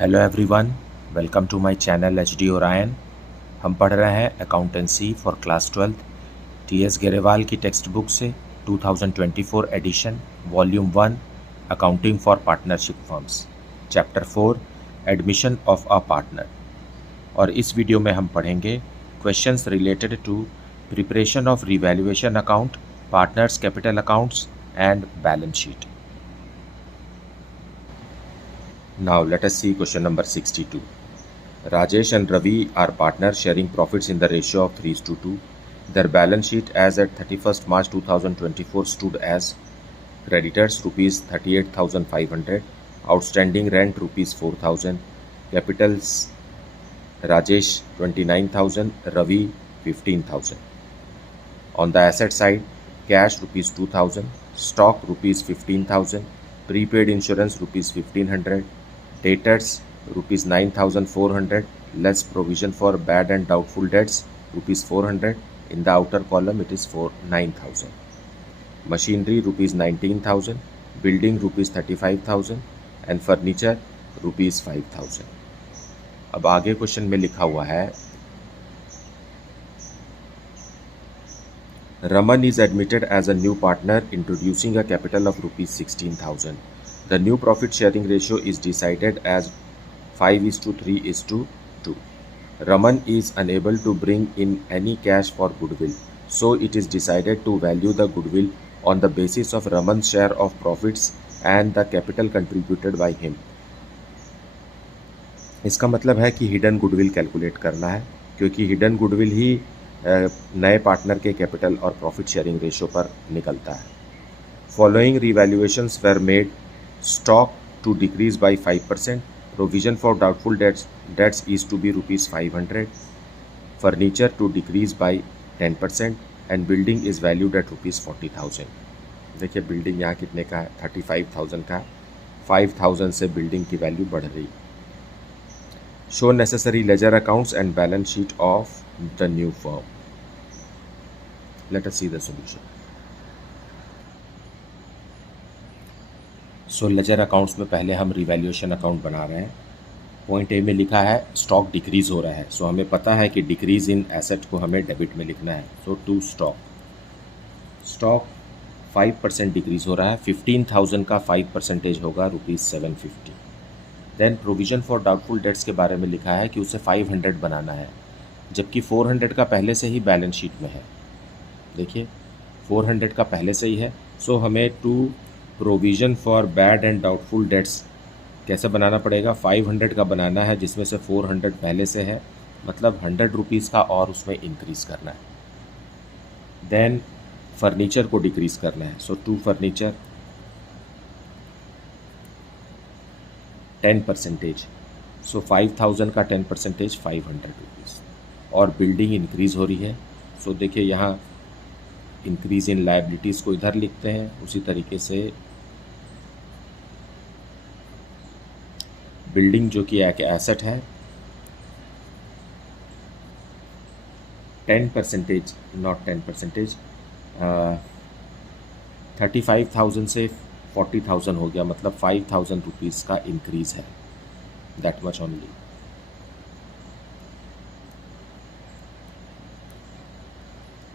Hello everyone, welcome to my channel H D Orion. हम पढ़ रहे हैं accountancy for class 12 T S. Grewal की टेक्स्ट बुक से 2024 edition volume 1 accounting for partnership firms chapter 4 admission of a partner. और इस video में हम पढ़ेंगे questions related to preparation of revaluation account, partners capital accounts and balance sheet. Now let us see question number 62. Rajesh and Ravi are partners sharing profits in the ratio of 3:2. Their balance sheet as at 31st March 2024 stood as creditors rupees 38,500, outstanding rent rupees 4,000, capitals Rajesh 29,000, Ravi 15,000. On the asset side, cash rupees 2,000, stock rupees 15,000, prepaid insurance rupees 1,500, debtors rupees 9,400 less provision for bad and doubtful debts rupees 400. In the outer column it is 9,000. Machinery rupees 19,000, building rupees 35,000 and furniture rupees 5,000. अब आगे question में लिखा हुआ है Raman is admitted as a new partner introducing a capital of rupees 16,000. The new profit sharing ratio is decided as 5:3:2. Raman is unable to bring in any cash for goodwill, so it is decided to value the goodwill on the basis of Raman's share of profits and the capital contributed by him. इसका मतलब है कि hidden goodwill calculate करना है, क्योंकि hidden goodwill ही नए partner के capital और प्रॉफिट शेयरिंग रेशियो पर निकलता है। Following revaluations were made: stock to decrease by 5%, provision for doubtful debts is to be rupees 500, furniture to decrease by 10% and building is valued at rupees 40,000. देखिए building यहाँ कितने का है, 35,000 का। 5,000 से बिल्डिंग की वैल्यू बढ़ रही। Show necessary ledger accounts and balance sheet of the new firm. Late us see the solution. So ledger accounts में पहले हम रिवैल्यूएशन अकाउंट बना रहे हैं। पॉइंट ए में लिखा है स्टॉक डिक्रीज़ हो रहा है, सो हमें पता है कि डिक्रीज़ इन एसेट को हमें डेबिट में लिखना है। सो टू स्टॉक 5% डिक्रीज़ हो रहा है। 15,000 का 5% होगा rupees 750। Then provision for doubtful debts के बारे में लिखा है कि उसे 500 बनाना है, जबकि 400 का पहले से ही बैलेंस शीट में है। देखिए 400 का पहले से ही है, सो हमें two provision for bad and doubtful debts कैसे बनाना पड़ेगा? 500 का बनाना है, जिसमें से 400 पहले से है, मतलब 100 रुपीज़ का और उसमें इंक्रीज़ करना है। देन फर्नीचर को डिक्रीज़ करना है, सो टू फर्नीचर 10%, सो 5,000 का 10% 500 रुपीज़। और बिल्डिंग इंक्रीज़ हो रही है, सो देखिए यहाँ इंक्रीज़ इन लायबिलिटीज़ को इधर लिखते हैं, उसी तरीके से बिल्डिंग जो कि एक एसेट है 10%, नॉट 10%, 35,000 से 40,000 हो गया, मतलब 5,000 रुपीज़ का इंक्रीज़ है, दैट मच ओनली।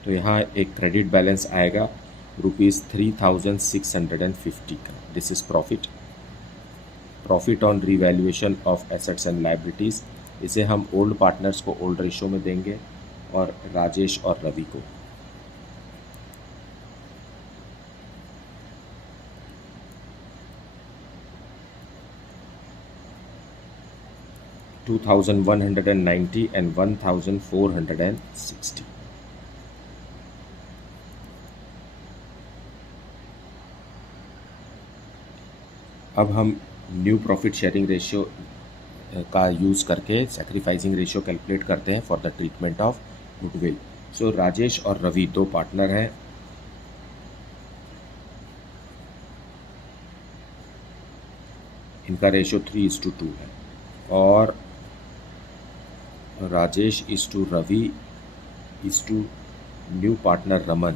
तो यहाँ एक क्रेडिट बैलेंस आएगा रुपीज़ 3,650 का। This is profit on revaluation of assets and liabilities. इसे हम ओल्ड पार्टनर्स को ओल्ड रेशो में देंगे और राजेश और रवि को। $2,190 and $1,460। अब हम न्यू प्रॉफिट शेयरिंग रेशियो का यूज़ करके सैक्रिफाइसिंग रेशियो कैलकुलेट करते हैं for the treatment of goodwill. So Rajesh और रवि दो पार्टनर हैं। इनका रेशियो 3:2 है और Rajesh is to Ravi is to new partner Raman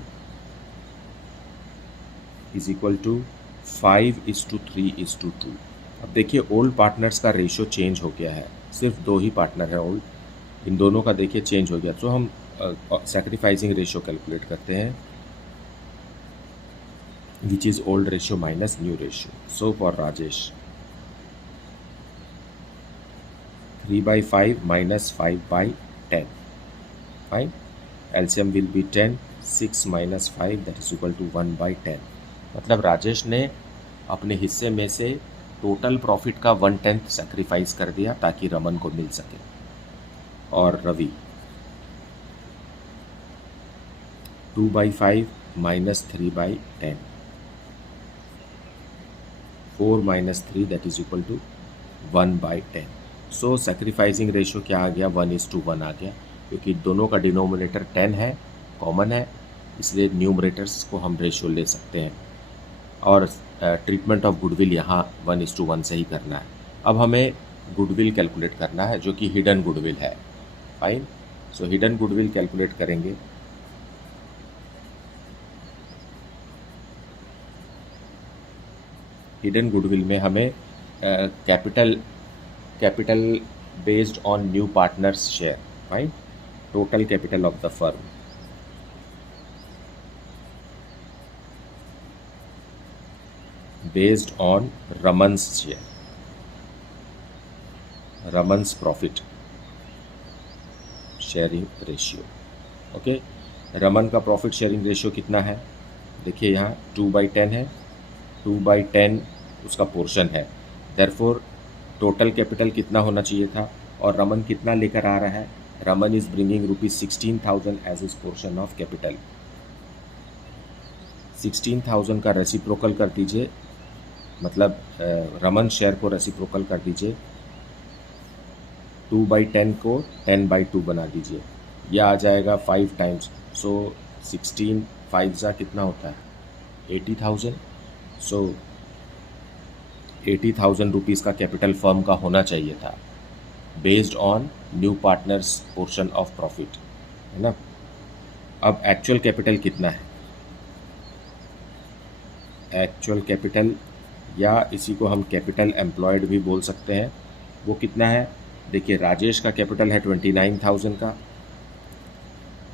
is equal to 5:3:2। अब देखिए ओल्ड पार्टनर्स का रेशियो चेंज हो गया है, सिर्फ 2 ही पार्टनर है ओल्ड, इन दोनों का देखिए चेंज हो गया, तो हम सैक्रिफाइसिंग रेशियो कैलकुलेट करते हैं, which is old ratio minus new ratio. So for Rajesh 3/5 minus 5/10. Fine. LCM will be 10. 6 minus 5 that is equal to 1/10. मतलब राजेश ने अपने हिस्से में से टोटल प्रॉफिट का 1/10 सेक्रीफाइस कर दिया ताकि रमन को मिल सके. और Ravi 2/5 minus 3/10. 4 minus 3 that is equal to 1/10. So sacrificing ratio क्या आ गया, 1:1 आ गया, क्योंकि दोनों का डिनोमिनेटर 10 है, कॉमन है, इसलिए न्यूमरेटर्स को हम रेशियो ले सकते हैं. और ट्रीटमेंट ऑफ गुडविल यहाँ 1:1 से ही करना है. अब हमें गुडविल कैलकुलेट करना है जो कि हिडन गुडविल है. फाइन. सो हिडन गुडविल कैलकुलेट करेंगे. हिडन गुडविल में हमें capital based on new partners share, right? Total capital of the firm based on Raman's share, Raman's profit sharing ratio. Okay, Raman का profit sharing ratio कितना है, देखिए यहाँ 2/10 है, 2/10 उसका पोर्शन है, देयरफॉर टोटल कैपिटल कितना होना चाहिए था, और रमन कितना लेकर आ रहा है, Raman is bringing ₹16,000 as is portion of capital. 16,000 का रेसिप्रोकल कर दीजिए, मतलब रमन शेयर को रेसिप्रोकल कर दीजिए, 2/10 को 10/2 बना दीजिए, यह आ जाएगा 5 टाइम्स. सो 16 5 कितना होता है, 80,000. सो 80,000 रुपीज़ का कैपिटल फर्म का होना चाहिए था based on new partners portion of profit, है ना. अब एक्चुअल कैपिटल कितना है, एक्चुअल कैपिटल या इसी को हम कैपिटल एम्प्लॉयड भी बोल सकते हैं, वो कितना है, देखिए राजेश का कैपिटल है 29,000 का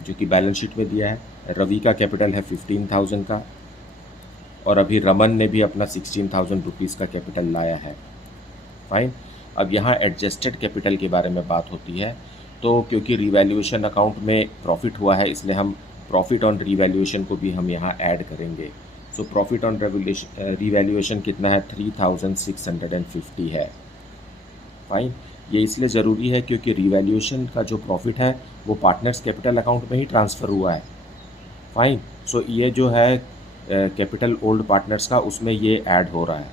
जो कि बैलेंस शीट में दिया है, रवि का कैपिटल है 15,000 का, और अभी रमन ने भी अपना 16,000 रुपीज़ का कैपिटल लाया है. फाइन. अब यहाँ एडजस्टेड कैपिटल के बारे में बात होती है, तो क्योंकि रिवैल्यूएशन अकाउंट में प्रॉफिट हुआ है इसलिए हम प्रॉफिट ऑन रिवैल्यूएशन को भी हम यहाँ ऐड करेंगे. सो प्रॉफिट ऑन रिवैल्यूएशन कितना है, 3,650 है. फाइन. ये इसलिए ज़रूरी है क्योंकि रिवैल्यूएशन का जो प्रॉफिट है वो पार्टनर्स कैपिटल अकाउंट में ही ट्रांसफ़र हुआ है. फाइन. सो ये जो है कैपिटल ओल्ड पार्टनर्स का, उसमें ये ऐड हो रहा है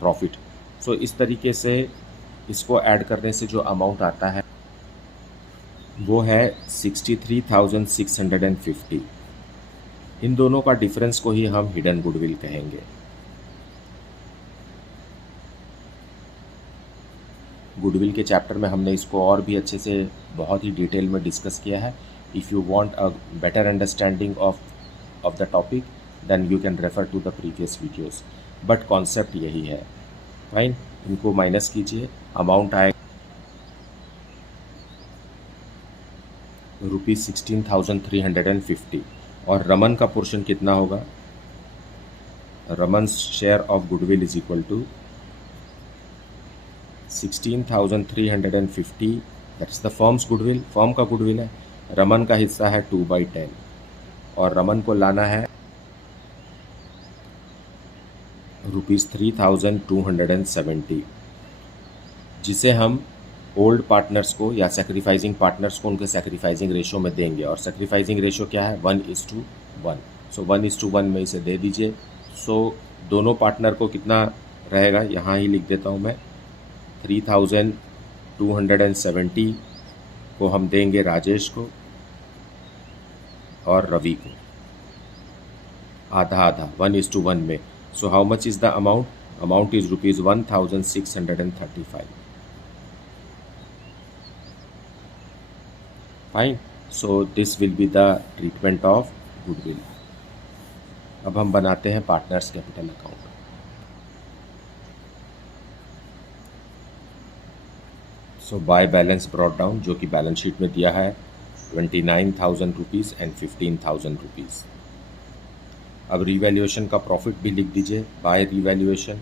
प्रॉफिट. सो इस तरीके से इसको ऐड करने से जो अमाउंट आता है वो है 63,650. इन दोनों का डिफरेंस को ही हम हिडन गुडविल कहेंगे. गुडविल के चैप्टर में हमने इसको और भी अच्छे से बहुत ही डिटेल में डिस्कस किया है. If you want a better understanding of the topic then you can refer to the previous videos, but concept यही है. फाइन. इनको माइनस कीजिए, अमाउंट आएगा ₹16,350. और रमन का पोर्शन कितना होगा, Raman share of goodwill is equal to 16,350, that is the firm's goodwill, firm का गुडविल है. रमन का हिस्सा है 2/10 और रमन को लाना है ₹3,270, जिसे हम ओल्ड पार्टनर्स को या सेक्रीफाइसिंग पार्टनर्स को उनके सेक्रीफाइसिंग रेशियो में देंगे. और सेक्रीफाइसिंग रेशियो क्या है, 1:1. सो 1:1 में इसे दे दीजिए. सो दोनों पार्टनर को कितना रहेगा, यहाँ ही लिख देता हूँ मैं, 3,270 को हम देंगे राजेश को और रवि को, आधा आधा 1:1 में. So how much is the amount, amount is ₹1,635. Fine. So this will be the treatment of goodwill. अब हम बनाते हैं पार्टनर्स कैपिटल अकाउंट. सो बाय बैलेंस ब्रॉट डाउन, जो कि बैलेंस शीट में दिया है 29,000 रुपीज़ एंड 15,000 रुपीज़। अब रीवैल्यूएशन का प्रॉफिट भी लिख दीजिए, बाय रीवैल्यूएशन।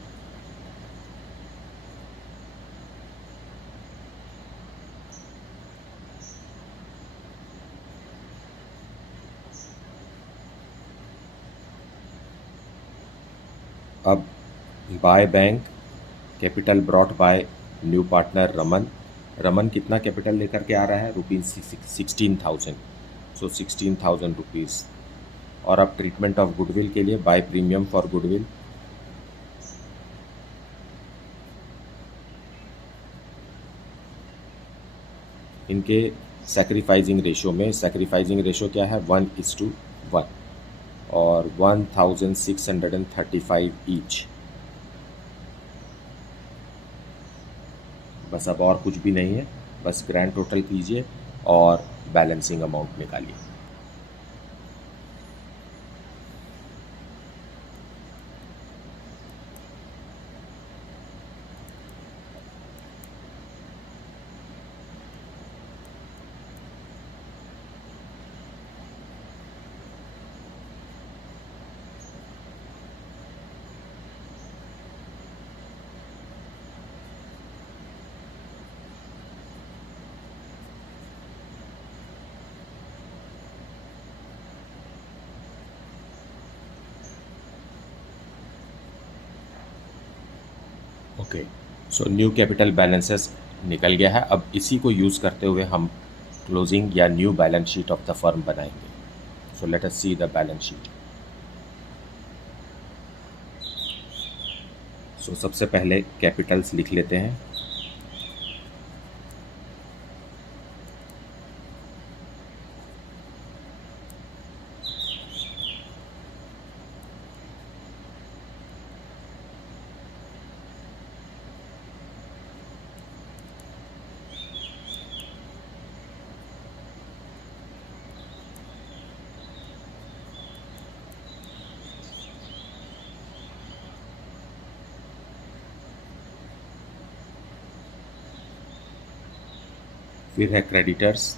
अब by bank capital brought by new partner Raman. Raman कितना कैपिटल लेकर के आ रहा है? ₹16,000, सो 16,000 रुपीज़। और अब ट्रीटमेंट ऑफ गुडविल के लिए बाय प्रीमियम फॉर गुडविल। इनके सैक्रिफाइसिंग रेशो में, सैक्रिफाइसिंग रेशो क्या है? 1:1 और 1,635 ईच। बस अब और कुछ भी नहीं है, बस ग्रैंड टोटल कीजिए और बैलेंसिंग अमाउंट निकालिए। Okay, so new capital balances निकल गया है। अब इसी को यूज़ करते हुए हम क्लोजिंग या new balance sheet of the firm बनाएंगे। So let us see the balance sheet. So सबसे पहले कैपिटल्स लिख लेते हैं। फिर है creditors,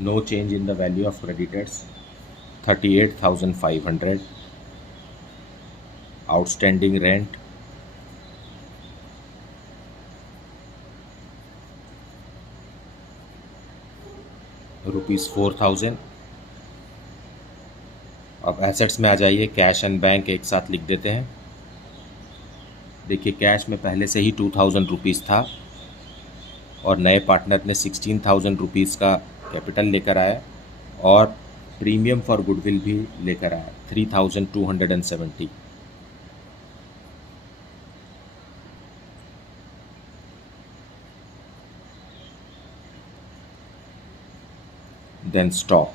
no change in the value of creditors 38,500। Outstanding rent ₹4,000। अब एसेट्स में आ जाइए, कैश एंड बैंक एक साथ लिख देते हैं। देखिए कैश में पहले से ही 2,000 रुपीज़ था और नए पार्टनर ने 16,000 रुपीज़ का कैपिटल लेकर आया और प्रीमियम फॉर गुडविल भी लेकर आया 3,270। देन स्टॉक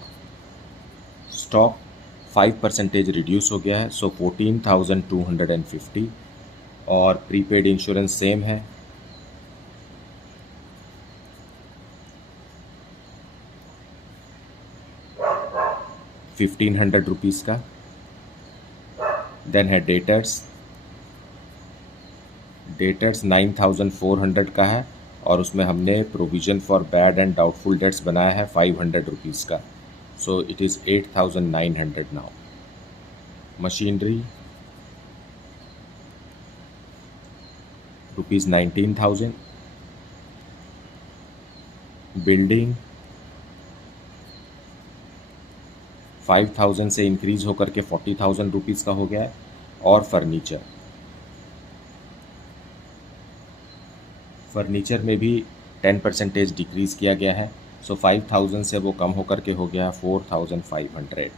5% रिड्यूस हो गया है, सो 14,250। और प्रीपेड इंश्योरेंस सेम है, ₹1,500 का। देन है डेटर्स 9,400 का है और उसमें हमने provision for bad and doubtful dates बनाया है ₹500 का, सो it is 8,900 now. Machinery ₹19,000। Building 5,000 से इंक्रीज होकर के 40,000 रुपीज़ का हो गया है। और फर्नीचर में भी 10% डिक्रीज़ किया गया है, सो 5,000 से वो कम होकर के हो गया 4,500।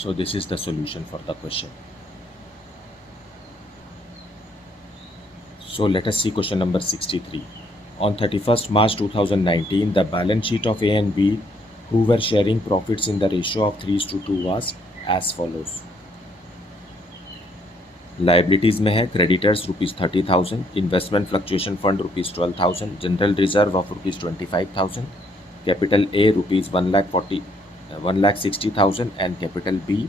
So this is the solution for the question. So let us see question number 63. On 31st March 2019, the balance sheet of A and B, who were sharing profits in the ratio of 3:2, was as follows. Liabilities में है creditors ₹30,000, investment fluctuation fund ₹12,000, general reserve of ₹25,000, capital A rupees 1,60,000 and capital B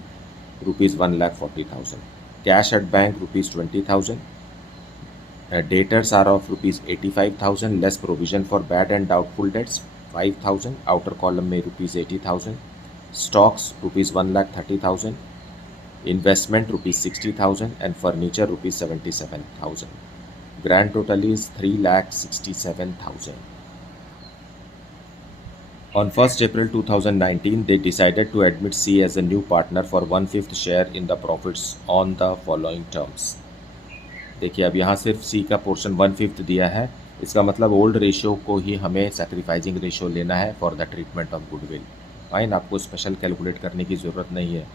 rupees 1,40,000. Cash at bank rupees 20,000. Debtors are of rupees 85,000 less provision for bad and doubtful debts 5,000. Outer column में rupees 80,000. Stocks rupees 1,30,000. Investment rupees 60,000 and furniture rupees 77,000. Grand total is 3,67,000. On 1st April 2019, they decided to admit C as a new partner for 1/5 share in the profits on the following terms. देखिए अब यहाँ सिर्फ C का portion 1/5 दिया है, इसका मतलब old ratio को ही हमें सैक्रिफाइसिंग रेशियो लेना है for the treatment of goodwill. Fine, आपको स्पेशल कैलकुलेट करने की ज़रूरत नहीं है.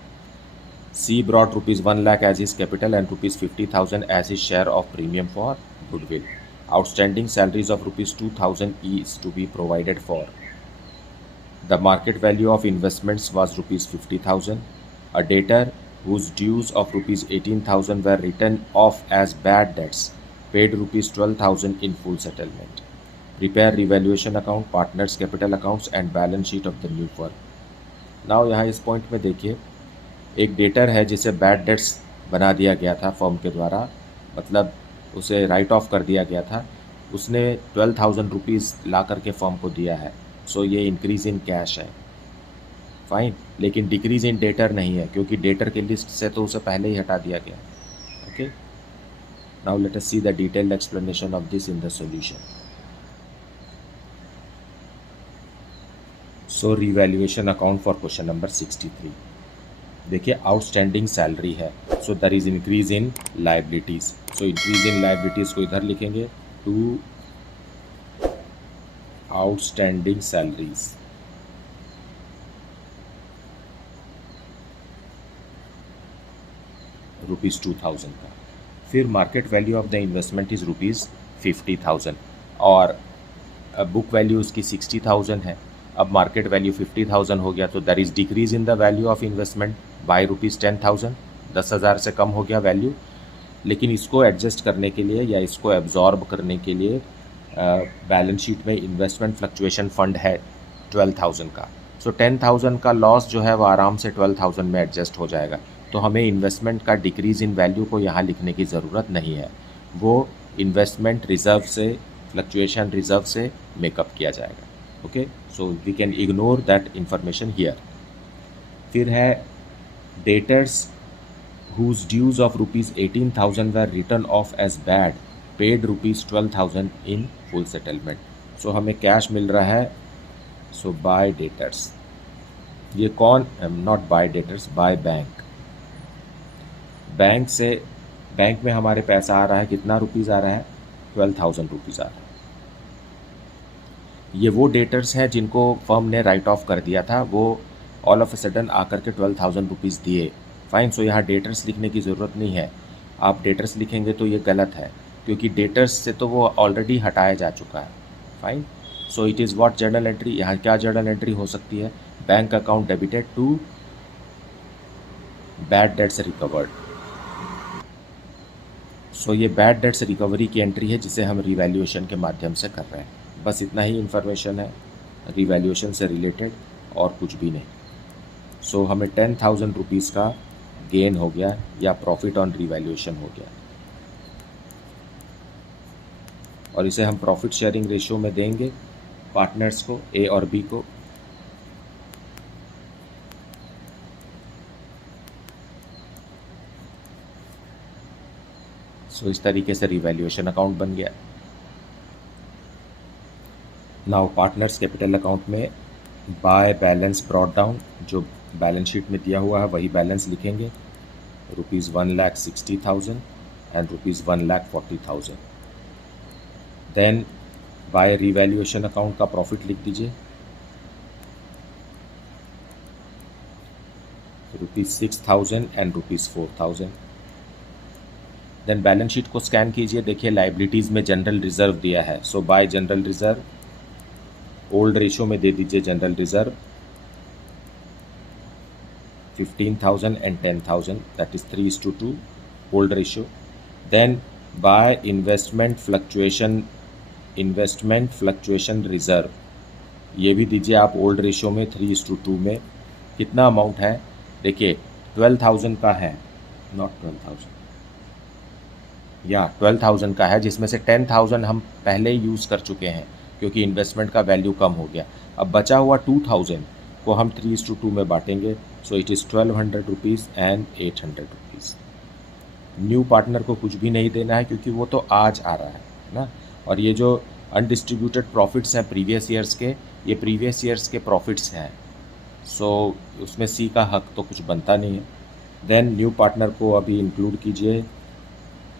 C brought rupees 1 lakh as his capital and rupees 50,000 as his share of premium for goodwill. Outstanding salaries of rupees 2,000 is to be provided for. The market value of investments was rupees 50,000. A debtor whose dues of rupees 18,000 were written off as bad debts paid rupees 12,000 in full settlement. Prepare revaluation account, partners capital accounts and balance sheet of the new firm. Now यहाँ इस point में देखिए, एक debtor है जिसे bad debts बना दिया गया था फर्म के द्वारा, मतलब उसे राइट ऑफ कर दिया गया था. उसने 12,000 रुपीज़ ला करके फर्म को दिया है. सो ये इंक्रीज़ इन कैश है. फाइन, लेकिन डिक्रीज़ इन डेटर नहीं है क्योंकि डेटर के लिस्ट से तो उसे पहले ही हटा दिया गया. Okay, now let us see the detailed explanation of this in the solution. So revaluation account for question number 63. देखिए आउटस्टैंडिंग सैलरी है, so there is increase in liabilities. So increase in liabilities को इधर लिखेंगे, to outstanding salaries. Rupees 2,000 का. फिर market value of the investment is rupees 50,000 और book value उसकी 60,000 है. अब मार्केट वैल्यू 50,000 हो गया तो there is decrease in the value of investment by rupees 10,000. 10,000 से कम हो गया वैल्यू. लेकिन इसको एडजस्ट करने के लिए या इसको एब्जॉर्ब करने के लिए बैलेंस शीट में इन्वेस्टमेंट फ्लक्चुएशन फंड है 12,000 का. सो 10,000 का लॉस जो है वो आराम से 12,000 में एडजस्ट हो जाएगा. तो हमें इन्वेस्टमेंट का डिक्रीज़ इन वैल्यू को यहाँ लिखने की ज़रूरत नहीं है, वो इन्वेस्टमेंट रिज़र्व से, फ्लक्चुएशन रिज़र्व से मेकअप किया जाएगा. Okay, so we can ignore that information here. फिर है debtors whose dues of rupees 18,000 were written off as bad paid rupees 12,000 in full settlement. सो हमें कैश मिल रहा है. सो बाय डेटर्स, ये कौन, not bye debtors, by bank. Bank से, bank में हमारे पैसा आ रहा है, कितना रुपीज़ आ रहा है, 12,000 रुपीज़ आ रहा है. ये वो डेटर्स हैं जिनको फर्म ने राइट ऑफ कर दिया था, वो ऑल ऑफ अ सडन आकर के 12,000 रुपीज़ दिए. फाइन, सो यहाँ डेटर्स लिखने की ज़रूरत नहीं है. आप डेटर्स लिखेंगे तो ये गलत है क्योंकि डेटर्स से तो वो ऑलरेडी हटाया जा चुका है. Fine, so it is what journal entry. यहाँ क्या जर्नल एंट्री हो सकती है, bank account debited to bad debts recovered. So ये बैड डेट्स रिकवरी की एंट्री है जिसे हम रिवैल्यूएशन के माध्यम से कर रहे हैं. बस इतना ही इन्फॉर्मेशन है रिवैल्यूएशन से रिलेटेड और कुछ भी नहीं. सो हमें 10,000 रुपीज़ का गेन हो गया या प्रॉफिट ऑन रिवैल्यूएशन हो गया और इसे हम प्रॉफिट शेयरिंग रेशियो में देंगे पार्टनर्स को, ए और बी को. सो इस तरीके से रिवैल्यूएशन अकाउंट बन गया. नाउ पार्टनर्स कैपिटल अकाउंट में बाय बैलेंस ब्रॉट डाउन, जो बैलेंस शीट में दिया हुआ है वही बैलेंस लिखेंगे, rupees 1,60,000 and rupees 1,40,000. Then by revaluation account का प्रॉफिट लिख दीजिए, rupees 6,000 and rupees 4,000. Then balance sheet को स्कैन कीजिए, देखिए लाइबिलिटीज़ में जनरल रिजर्व दिया है. So by general reserve, old ratio में दे दीजिए general reserve 15,000 and 10,000, that is 3:2 old ratio. Then by investment fluctuation reserve, ये भी दीजिए आप ओल्ड रेशियो में 3:2 में। कितना अमाउंट है देखिए, 12,000 का है, नॉट 12,000 या 12,000 का है, जिसमें से 10,000 हम पहले ही यूज़ कर चुके हैं क्योंकि इन्वेस्टमेंट का वैल्यू कम हो गया। अब बचा हुआ 2,000 को हम 3:2 में बांटेंगे। सो it is 1,200 rupees and 800 rupees. New partner को कुछ भी नहीं देना है क्योंकि वो तो आज आ रहा है ना। और ये जो अनडिस्ट्रीब्यूटेड प्रॉफिट्स हैं प्रीवियस ईयर्स के, ये प्रीवियस ईयर्स के प्रॉफिट्स हैं। सो उसमें सी का हक तो कुछ बनता नहीं है। देन न्यू पार्टनर को अभी इंक्लूड कीजिए।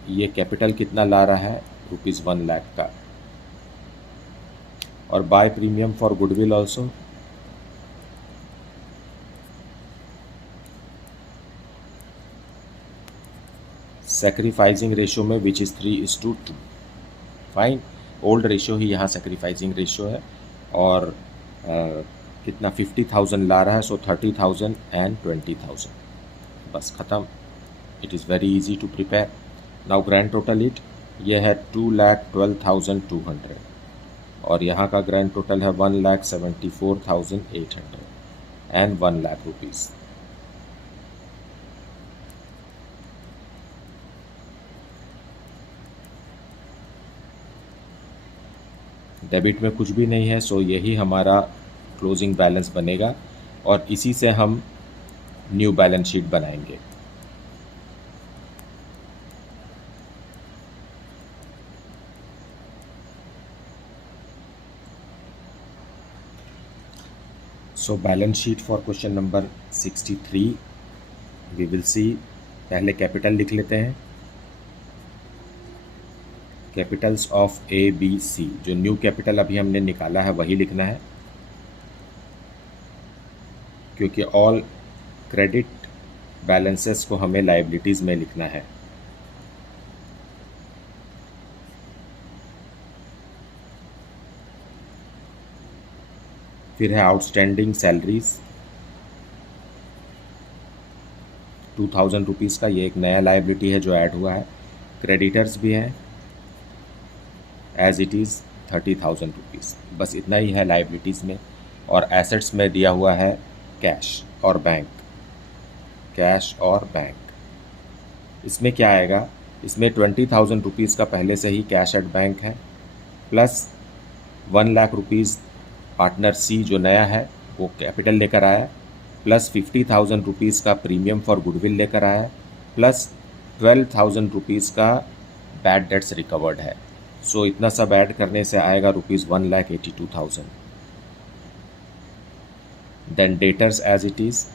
ये कैपिटल कितना ला रहा है, ₹1 लाख का। और by premium for goodwill also, sacrificing ratio में which is 3:2। Fine, old ratio ही यहाँ सेक्रीफाइसिंग रेशियो है। और कितना 50,000 ला रहा है, सो 30,000 एंड 20,000, बस ख़त्म। It is very easy to prepare. Now grand total it, ये है 2,12,200 और यहाँ का ग्रैंड टोटल है 1,74,800 एंड 1 लाख रुपीज़। डेबिट में कुछ भी नहीं है, सो यही हमारा क्लोजिंग बैलेंस बनेगा और इसी से हम न्यू बैलेंस शीट बनाएंगे। So balance sheet for question number 63 we will see. पहले कैपिटल लिख लेते हैं। Capitals of A B C, जो न्यू कैपिटल अभी हमने निकाला है वही लिखना है क्योंकि ऑल क्रेडिट बैलेंसेस को हमें लायबिलिटीज़ में लिखना है। फिर है आउटस्टैंडिंग सैलरीज 2,000 रुपीज़ का, ये एक नया लायबिलिटी है जो ऐड हुआ है। क्रेडिटर्स भी हैं एज इट इज़ 30,000 रुपीज़, बस इतना ही है लायबिलिटीज़ में। और एसेट्स में दिया हुआ है कैश और बैंक, कैश और बैंक। इसमें क्या आएगा, इसमें 20,000 रुपीज़ का पहले से ही कैश एट बैंक है, plus 1 lakh rupees partner C जो नया है वो कैपिटल लेकर आया, प्लस 50,000 रुपीज़ का प्रीमियम फॉर गुडविल लेकर आया, प्लस 12,000 रुपीज़ का बैड डेट्स रिकवर्ड है। सो इतना सब ऐड करने से आएगा ₹1,82,000। Then debtors as it is,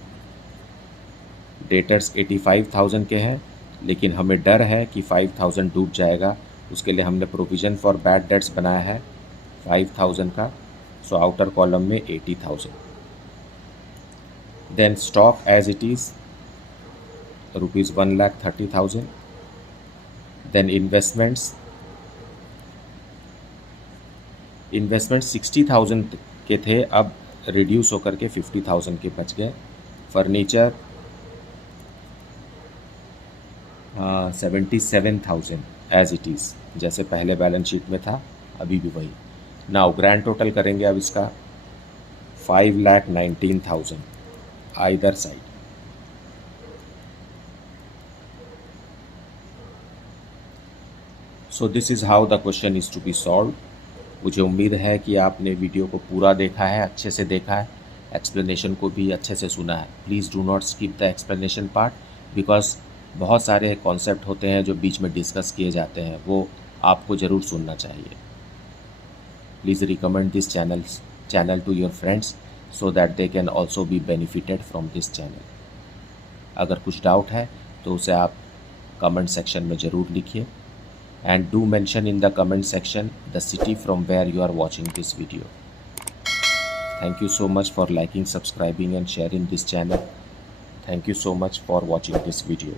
debtors 85,000 के हैं, लेकिन हमें डर है कि 5,000 डूब जाएगा, उसके लिए हमने प्रोविज़न फॉर बैड डेट्स बनाया है 5,000 का। सो आउटर कॉलम में 80,000। Then stock as it is ₹1,30,000। Then investments 60,000 के थे, अब रिड्यूस होकर के 50,000 के बच गए। फर्नीचर 77,000 एज इट इज़, जैसे पहले बैलेंस शीट में था अभी भी वही। नाउ ग्रैंड टोटल करेंगे अब इसका 5,19,000 either side. So this is how the question is to be solve. मुझे उम्मीद है कि आपने वीडियो को पूरा देखा है, अच्छे से देखा है, एक्सप्लेनेशन को भी अच्छे से सुना है। Please do not skip the explanation part, because बहुत सारे कॉन्सेप्ट होते हैं जो बीच में डिस्कस किए जाते हैं, वो आपको ज़रूर सुनना चाहिए। Please recommend this channel to your friends so that they can also be benefited from this channel. अगर कुछ डाउट है तो उसे आप कमेंट सेक्शन में ज़रूर लिखिए, and do mention in the comment section the city from where you are watching this video. Thank you so much for liking, subscribing and sharing this channel. Thank you so much for watching this video.